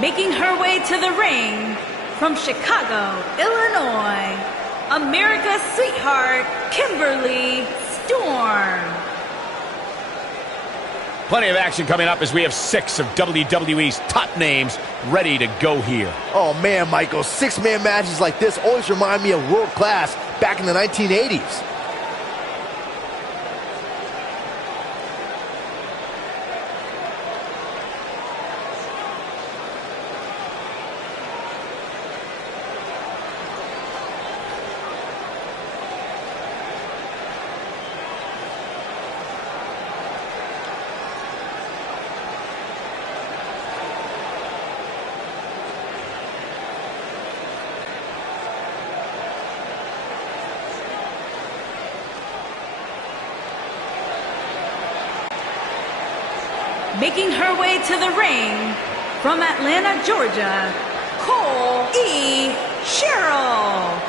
Making her way to the ring from Chicago, Illinois, America's sweetheart, Kimberly Storm. Plenty of action coming up as we have 6 of WWE's top names ready to go here. Oh man, Michael, 6-man matches like this always remind me of world class back in the 1980s. Making her way to the ring from Atlanta, Georgia, Cole E. Sherrill.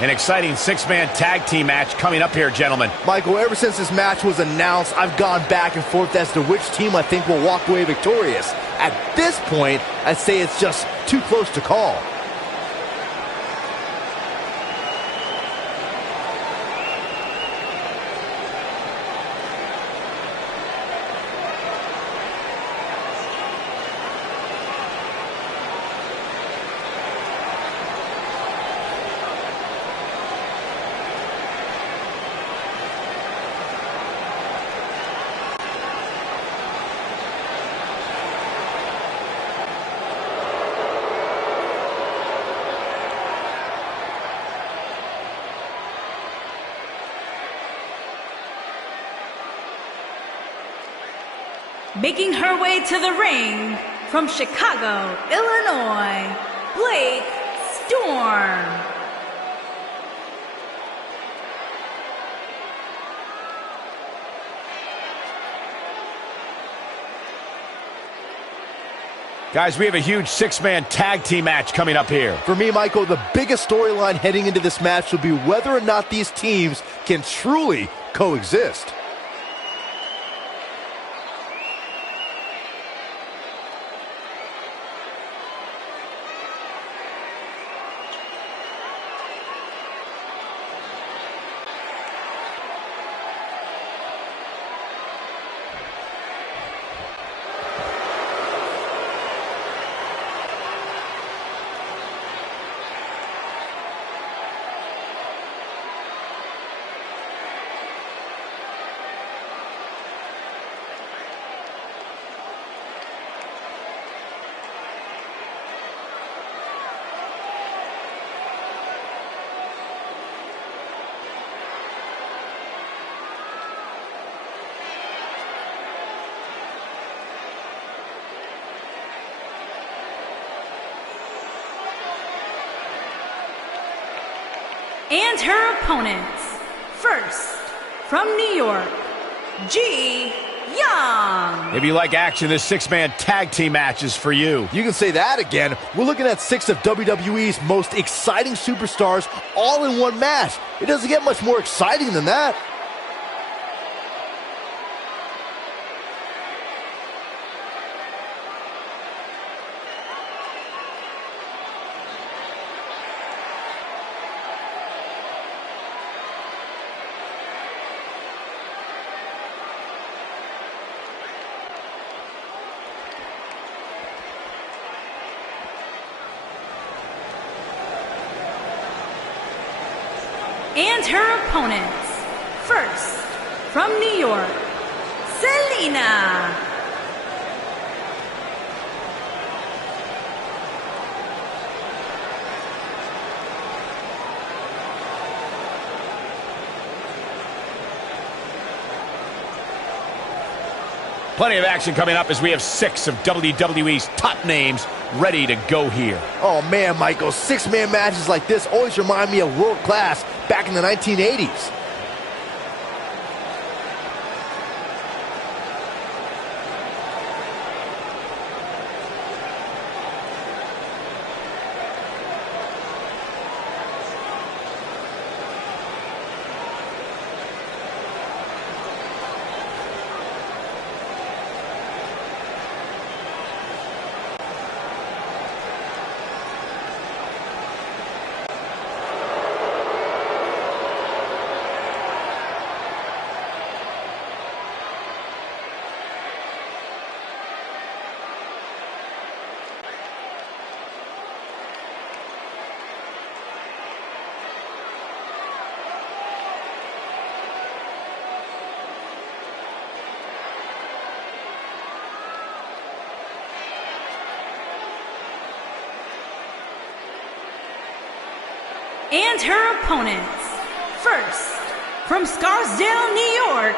An exciting 6-man tag team match coming up here, gentlemen. Michael, ever since this match was announced, I've gone back and forth as to which team I think will walk away victorious. At this point, I'd say it's just too close to call. Making her way to the ring from Chicago, Illinois, Blake Storm. Guys, we have a huge 6-man tag team match coming up here. For me, Michael, the biggest storyline heading into this match will be whether or not these teams can truly coexist. And her opponents, first, from New York, G. Young. If you like action, this 6-man tag team match is for you. You can say that again. We're looking at 6 of WWE's most exciting superstars all in one match. It doesn't get much more exciting than that. And her opponents, first, from New York, Selena. Plenty of action coming up as we have 6 of WWE's top names ready to go here. Oh man, Michael, 6-man matches like this always remind me of world class back in the 1980s. and her opponents. First, from Scarsdale, New York,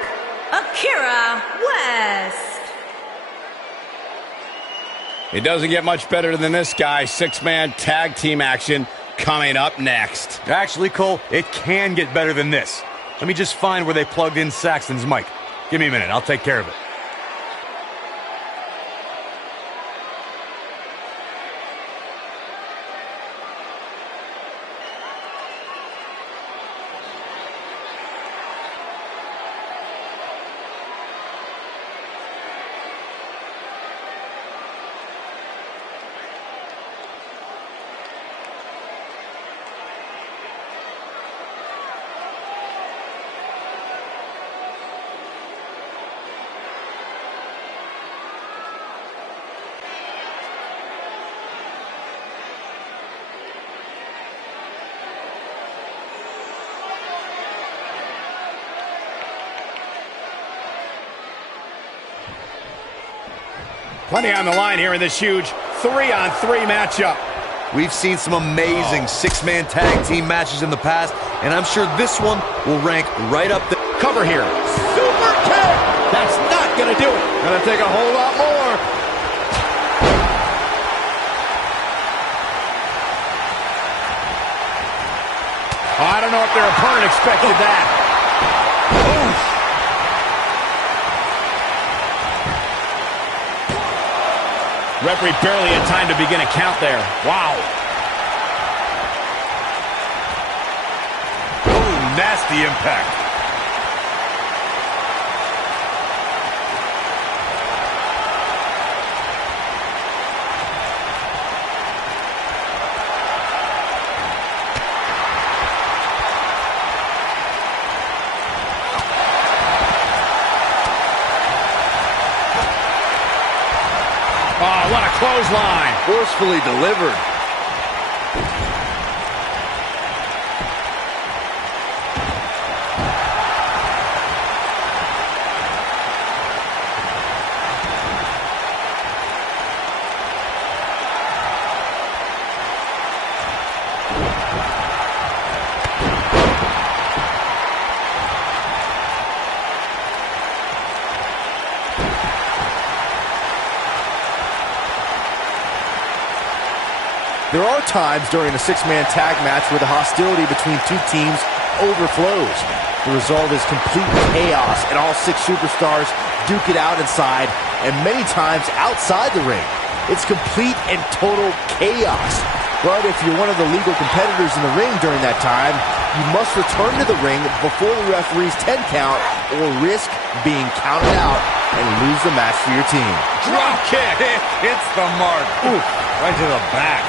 Akira West. It doesn't get much better than this guy. Six-man tag team action coming up next. Actually, Cole, it can get better than this. Let me just find where they plugged in Saxton's mic. Give me a minute. I'll take care of it. Plenty on the line here in this huge 3-on-3 matchup. We've seen some amazing six-man tag team matches in the past, and I'm sure this one will rank right up there. Cover here. Super kick! That's not gonna do it. Gonna take a whole lot more. I don't know if their opponent expected that. Oof. Referee barely had time to begin a count there. Wow. Oh, nasty impact. Oh, what a clothesline. Forcefully delivered. There are times during a six-man tag match where the hostility between two teams overflows. The result is complete chaos, and all six superstars duke it out inside, and many times outside the ring. It's complete and total chaos. But if you're one of the legal competitors in the ring during that time, you must return to the ring before the referee's 10 count or risk being counted out and lose the match for your team. Drop kick. Hits the mark. Ooh, right to the back.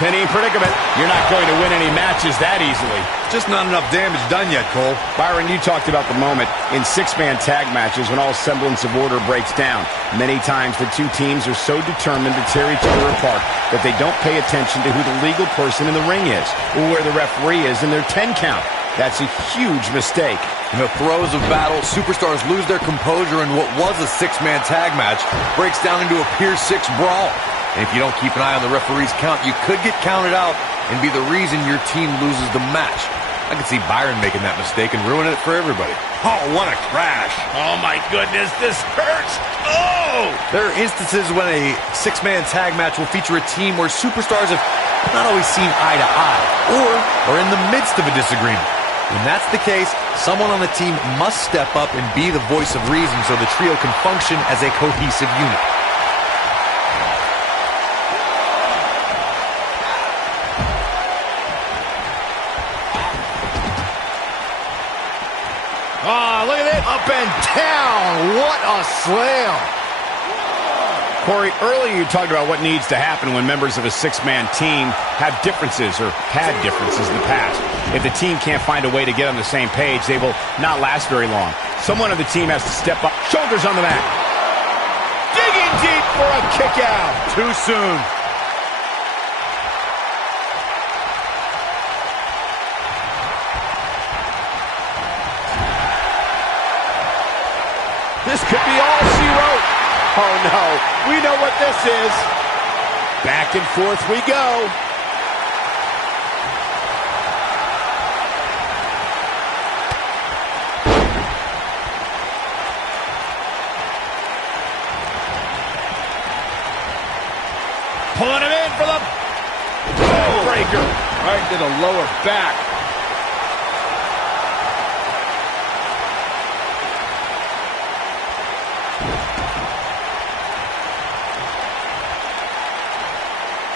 Penny predicament. You're not going to win any matches that easily. Just not enough damage done yet, Cole. Byron, you talked about the moment in six-man tag matches when all semblance of order breaks down. Many times the two teams are so determined to tear each other apart that they don't pay attention to who the legal person in the ring is or where the referee is in their 10 count. That's a huge mistake. In the throes of battle, superstars lose their composure, and what was a six-man tag match breaks down into a Pier 6 brawl. And if you don't keep an eye on the referee's count, you could get counted out and be the reason your team loses the match. I could see Byron making that mistake and ruining it for everybody. Oh, what a crash. Oh, my goodness, this hurts. Oh! There are instances when a six-man tag match will feature a team where superstars have not always seen eye to eye or are in the midst of a disagreement. When that's the case, someone on the team must step up and be the voice of reason so the trio can function as a cohesive unit. Oh, look at it. Up and down. What a slam. Corey, earlier you talked about what needs to happen when members of a six-man team have differences or had differences in the past. If the team can't find a way to get on the same page, they will not last very long. Someone on the team has to step up. Shoulders on the mat. Digging deep for a kick out. Too soon. This could be all she wrote. Oh, no. We know what this is. Back and forth we go. Right to the lower back.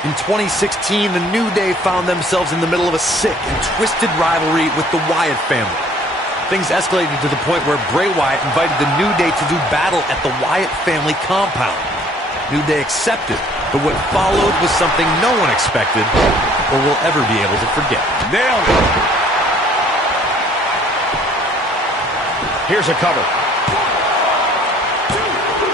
In 2016, the New Day found themselves in the middle of a sick and twisted rivalry with the Wyatt family. Things escalated to the point where Bray Wyatt invited the New Day to do battle at the Wyatt family compound. New Day accepted, but what followed was something no one expected or will ever be able to forget. Nailed it. Here's a cover.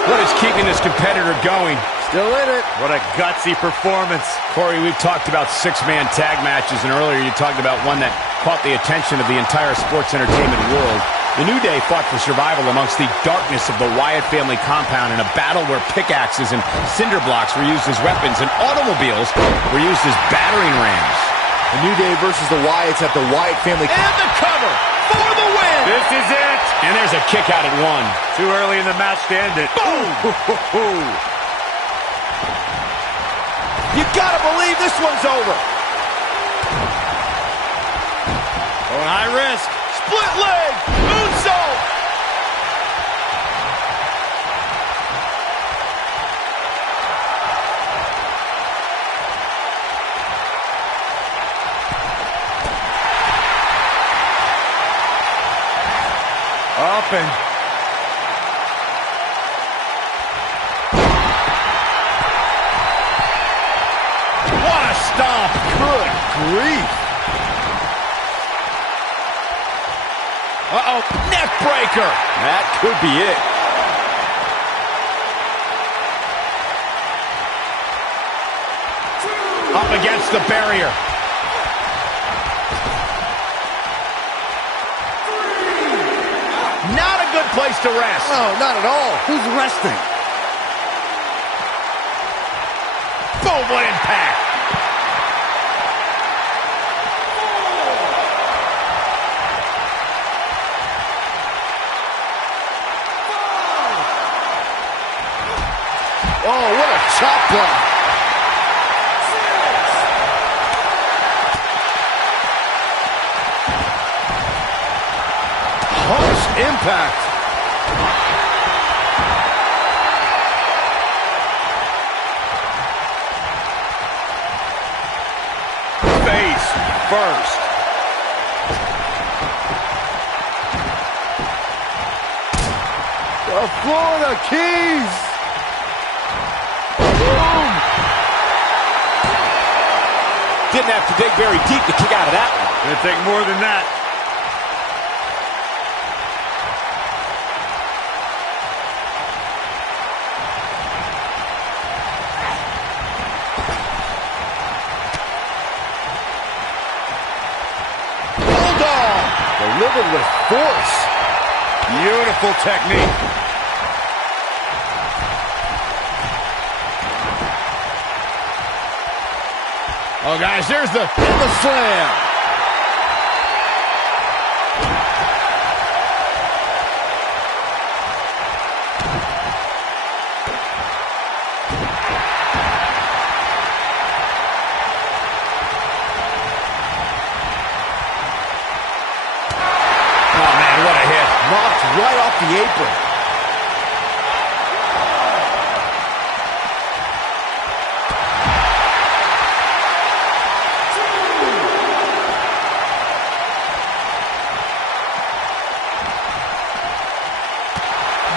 What is keeping this competitor going? Still in it. What a gutsy performance. Corey, we've talked about six-man tag matches, and earlier you talked about one that caught the attention of the entire sports entertainment world. The New Day fought for survival amongst the darkness of the Wyatt family compound in a battle where pickaxes and cinder blocks were used as weapons and automobiles were used as battering rams. The New Day versus the Wyatts at the Wyatt family. And the cover for the win! This is it! And there's a kick out at one. Too early in the match to end it. Boom! You gotta believe this one's over. Going high risk. Split leg. Moonsault. Up and... What a stomp. Good grief. Uh-oh, neck breaker. That could be it. Up against the barrier. Not a good place to rest. No, not at all. Who's resting? Boom, what impact. Oh, what a chop block. Harsh impact. Face first. The Florida Keys. Boom. Didn't have to dig very deep to kick out of that one. Gonna take more than that. Bulldog. Delivered with force. Beautiful technique. Oh, guys, there's the slam. Oh, man, what a hit. Knocked right off the apron.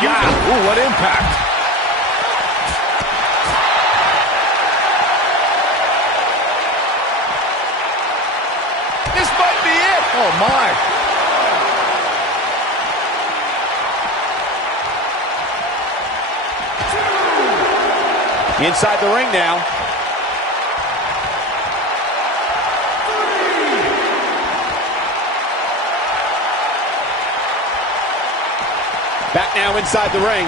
Yeah. Ooh, what impact. This might be it. Oh, my. Inside the ring now. Back now inside the ring.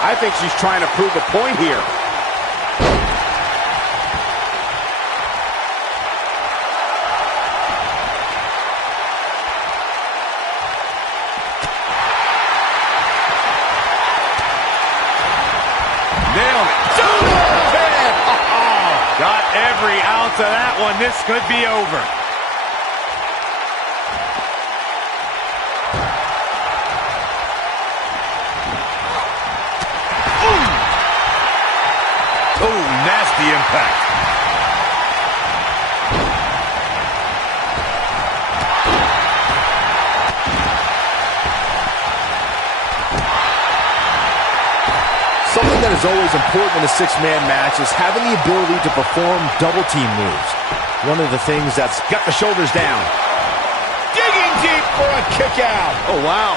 I think she's trying to prove a point here. Nailed it. Got every ounce of that one. This could be over. Oh, nasty impact. Something that is always important in a six-man match is having the ability to perform double-team moves. One of the things that's Got the shoulders down. Digging deep for a kick out. oh, wow.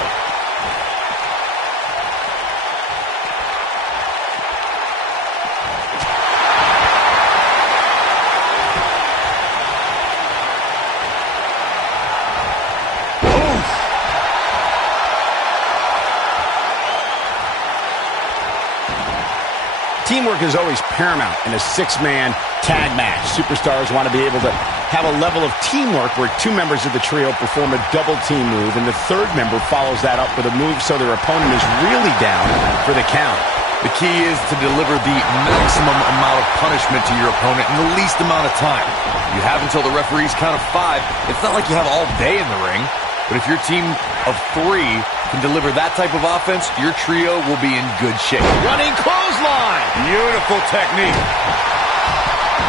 Teamwork is always paramount in a six-man tag match. Superstars want to be able to have a level of teamwork where two members of the trio perform a double-team move, and the third member follows that up with a move so their opponent is really down for the count. The key is to deliver the maximum amount of punishment to your opponent in the least amount of time. You have until the referee's count of 5. It's not like you have all day in the ring, but if your team of 3 can deliver that type of offense, your trio will be in good shape. Running clothesline. Beautiful technique.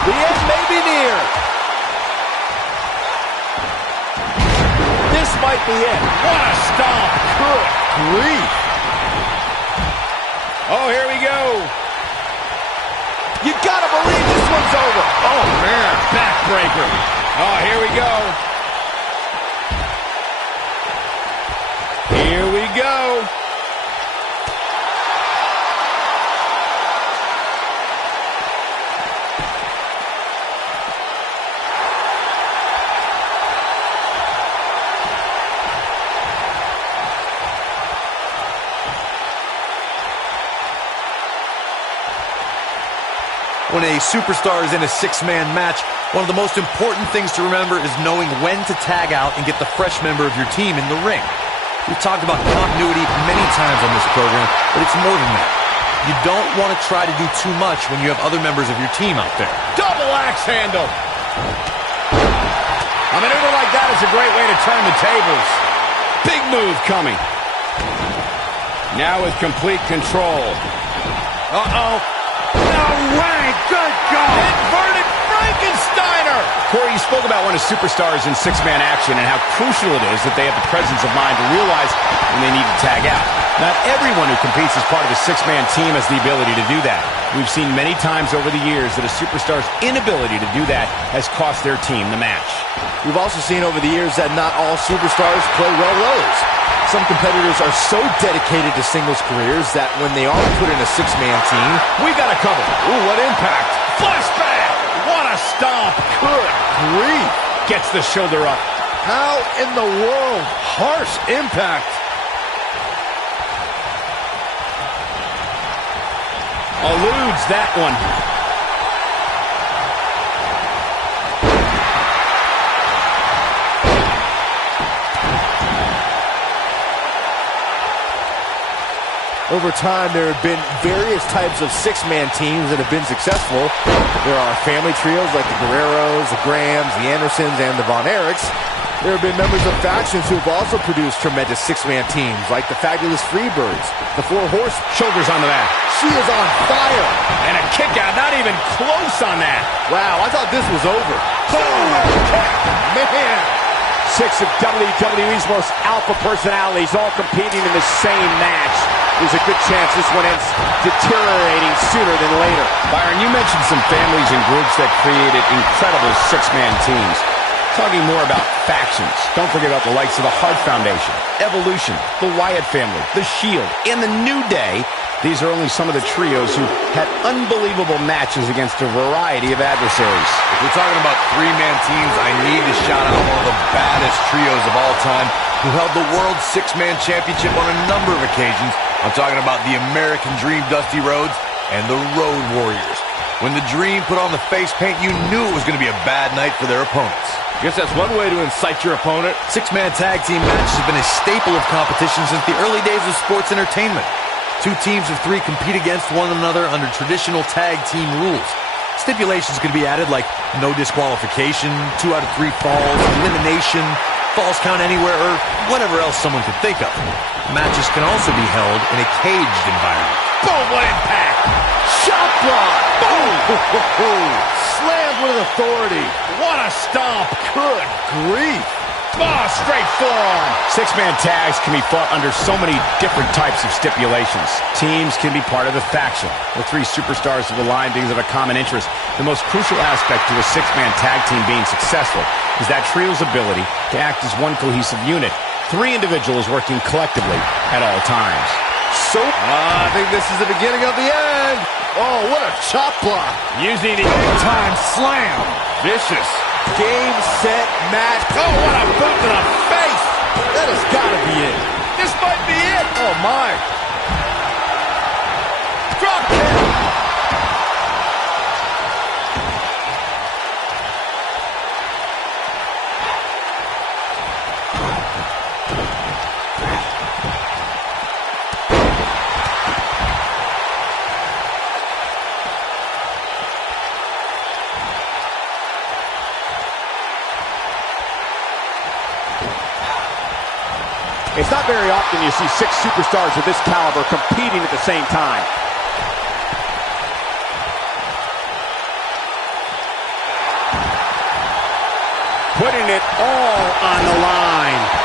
The end may be near. This might be it. What a stomp. Good grief. Oh, here we go. You gotta believe this one's over. Oh, man. Backbreaker. Oh, here we go. Here we go. When a superstar is in a six-man match, one of the most important things to remember is knowing when to tag out and get the fresh member of your team in the ring. We've talked about continuity many times on this program, but it's more than that. You don't want to try to do too much when you have other members of your team out there. Double axe handle. A maneuver like that is a great way to turn the tables. Big move coming. Now with complete control. Uh-oh. No way! Good God! Inverted Frankensteiner! Corey, you spoke about when a superstar is in six-man action and how crucial it is that they have the presence of mind to realize when they need to tag out. Not everyone who competes as part of a six-man team has the ability to do that. We've seen many times over the years that a superstar's inability to do that has cost their team the match. We've also seen over the years that not all superstars play well roles. Some competitors are so dedicated to singles careers that when they are put in a six-man team, We got a cover. Ooh, what impact. Flashback. What a stomp. good grief. Gets the shoulder up. How in the world? Harsh impact. Eludes that one. Over time, there have been various types of six-man teams that have been successful. There are family trios like the Guerreros, the Grahams, the Andersons, and the Von Erichs. There have been members of factions who have also produced tremendous six-man teams like the Fabulous Freebirds, the Four Horsemen. Shoulders on the mat. She is on fire. And a kick out. Not even close on that. Wow, I thought this was over. Boom. Man. 6 of WWE's most alpha personalities all competing in the same match. There's a good chance this one ends deteriorating sooner than later. Byron, you mentioned some families and groups that created incredible six-man teams. Talking more about factions, don't forget about the likes of the Hart Foundation, Evolution, the Wyatt family, the Shield, and the New Day. These are only some of the trios who had unbelievable matches against a variety of adversaries. If we're talking about three-man teams, I need to shout out one of the baddest trios of all time who held the World Six-Man Championship on a number of occasions. I'm talking about the American Dream Dusty Rhodes and the Road Warriors. When the Dream put on the face paint, you knew it was going to be a bad night for their opponents. Guess that's one way to incite your opponent. Six-man tag team matches have been a staple of competition since the early days of sports entertainment. Two teams of 3 compete against one another under traditional tag team rules. Stipulations can be added like no disqualification, 2 out of 3 falls, elimination, falls count anywhere, or whatever else someone could think of. Matches can also be held in a caged environment. Boom, what impact! Shot block! Boom! Slammed with authority. What a stomp! Good grief. Oh, straight forearm! 6-man tags can be fought under so many different types of stipulations. Teams can be part of the faction. The 3 superstars have aligned because of a common interest. The most crucial aspect to a 6-man tag team being successful is that trio's ability to act as one cohesive unit. 3 individuals working collectively at all times. So, I think this is the beginning of the end. Oh, what a chop block. Using the big-time slam. Vicious. Game, set, match. Oh, what a boot to the face! That has got to be it. This might be it! Oh, my. Drop kick! It's not very often you see 6 superstars of this caliber competing at the same time. Putting it all on the line.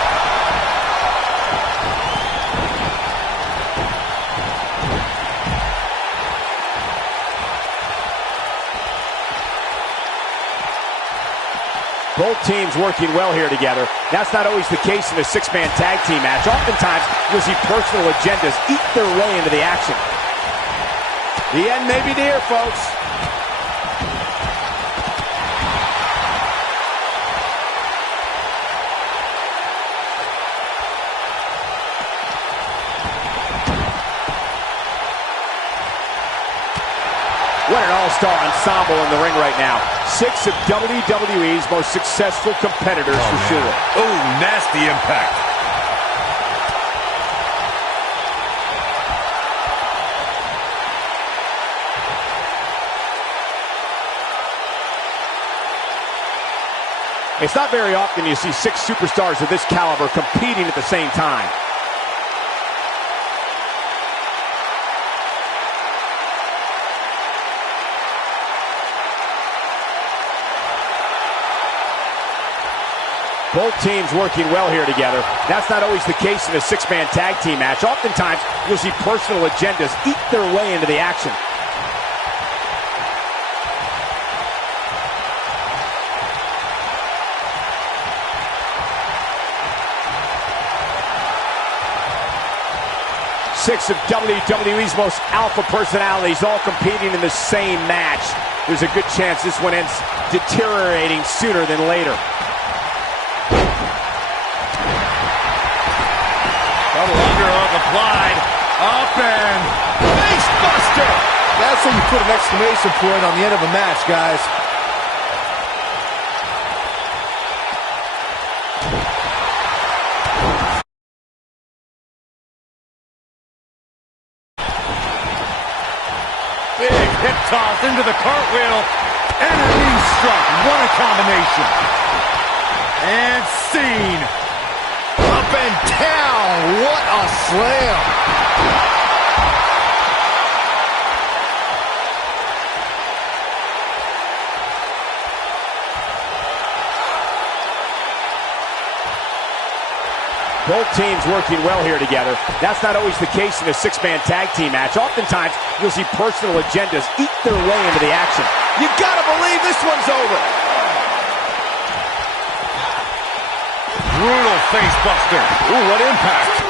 Both teams working well here together. That's not always the case in a 6-man tag team match. Oftentimes, you'll see personal agendas eat their way into the action. The end may be near, folks. What an all-star ensemble in the ring right now. 6 of WWE's most successful competitors for sure. Oh, nasty impact. It's not very often you see 6 superstars of this caliber competing at the same time. Both teams working well here together. That's not always the case in a 6-man tag team match. Oftentimes, you'll see personal agendas eat their way into the action. Six of WWE's most alpha personalities all competing in the same match. There's a good chance this one ends deteriorating sooner than later. Double underhook applied. Up and face buster. That's how you put an exclamation point on the end of a match, guys. Big hip toss into the cartwheel. And a knee struck. What a combination. And seen. Up and down. What a slam. Both teams working well here together. That's not always the case in a 6-man tag team match. Oftentimes, you'll see personal agendas eat their way into the action. You gotta believe this one's over. Brutal face buster. Ooh, what impact.